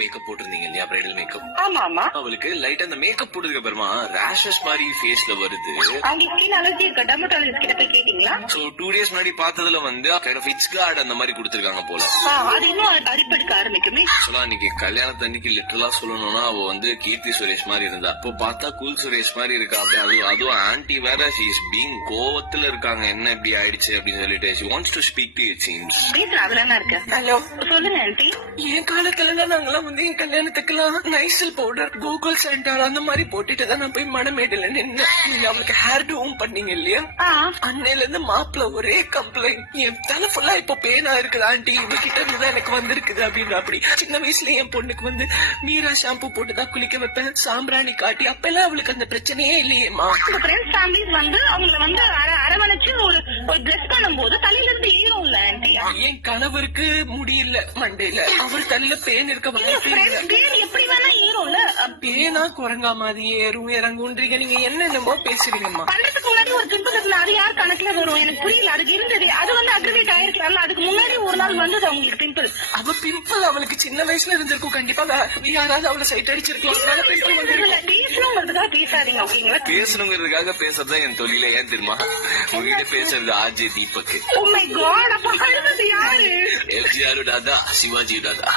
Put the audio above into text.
Makeup போட்டிருந்தீங்க இல்லையா, bridal makeup. ஆமா ஆமா. அவளுக்கு லைட்டா அந்த மேக்கப் போட்டதுக்கு அப்புறமா ரேஷஸ் மாதிரி ஃபேஸ்ல வருது. அவங்களுக்கு ஸ்கின் அலர்ஜி இருக்க, டெர்மட்டாலஜிஸ்ட் கிட்ட போய் கேட்டீங்களா? சோ 2 days முன்னாடி பார்த்ததுல வந்து கைண்ட் ஆஃப் இட்ஸ் கார்டு அந்த மாதிரி கொடுத்திருக்காங்க போல. அது இன்னும் அரிப்பெடுக்க ஆரம்பிக்குமே. ஆக்சுவலா அன்னைக்கு கல்யாணத்தன்னைக்கு லிட்டரலா சொல்லணும்னா அவ வந்து கீர்த்தி சுரேஷ் மாதிரி இருந்தா. இப்போ பார்த்தா கூல் சுரேஷ் மாதிரி இருக்கா. அதுவும் ஆன்டி வேற, ஷி இஸ் பீங் கோவத்துல இருக்காங்க, என்ன இப்படி ஆயிடுச்சு அப்படின்னு சொல்லிட்டு. She wants to speak to it seems. அதுல இருக்கு. ஹலோ சொல்லுங்க ஆன்டி. என் காலத்துல நாங்கெல்லாம் வந்து என் கல்யாணத்துக்குலாம் நைசல் பவுடர், கோகுல் சாண்டால் அந்த மாதிரி போட்டுட்டு தான் நான் போய் மணமேடல நின்று நீங்க அவளுக்கு ஹேர் டூவும் பண்ணீங்க இல்லையா? அன்னையில இருந்து மாப்பிள்ள ஒரே கம்ப்ளைண்ட், என் தலை ஃபுல்லா இப்ப பேனா இருக்குது ஆண்டி, இவகிட்ட இருந்துதான் எனக்கு வந்திருக்குது அப்படின்னு. அப்படி சின்ன வயசுல என் பொண்ணுக்கு வந்து மீரா ஷாம்பு போட்டுதான் குளிக்க வைப்பேன், சாம்பிராணி காட்டி. அப்ப எல்லாம் அவளுக்கு அந்த பிரச்சனையே இல்லையேமா. ஃப்ரெண்ட்ஸ் ஃபேமிலிஸ் வந்து அவங்களை வந்து அரவணைச்சு ஒரு ட்ரெஸ் பண்ணும்போது தலையில இருந்து ஈரம் இல்ல ஆன்டி. என் கணவருக்கு முடியல மண்டையில, அவர் தலையில பேன் இருக்க எப்படி வேணா ஈரம் இல்ல. பேனா குரங்கா மாதிரி ஏறும் இறங்குன்றீங்க, நீங்க என்னென்னமோ பேசுறீங்கம்மா. பண்றதுக்கு முன்னாடி ஒரு பிம்பிள் அது யார் கணக்குல வரும் எனக்கு புரியல. அதுக்கு இருந்தது, அது வந்து அக்ரிவேட் ஆயிருக்கல. அதுக்கு முன்னாடி ஒரு நாள் வந்தது அவங்களுக்கு பிம்பிள். அவ பிம்பிள் அவளுக்கு சின்ன வயசுல இருந்திருக்கும் கண்டிப்பா. யாராவது அவளை சைட் அடிச்சிருக்கலாம். பேசணுங்கிறதுக்காக பேசாதீங்க ஓகேங்களா? பேசணுங்கிறதுக்காக பேசுறதுதான் என் தொழில. ஏன் தெரியுமா, உங்ககிட்ட பேசுறது RJ Deepak. Oh my God, அப்ப அழுது யாரு? எம்ஜிஆர் டாதா, சிவாஜி டாதா.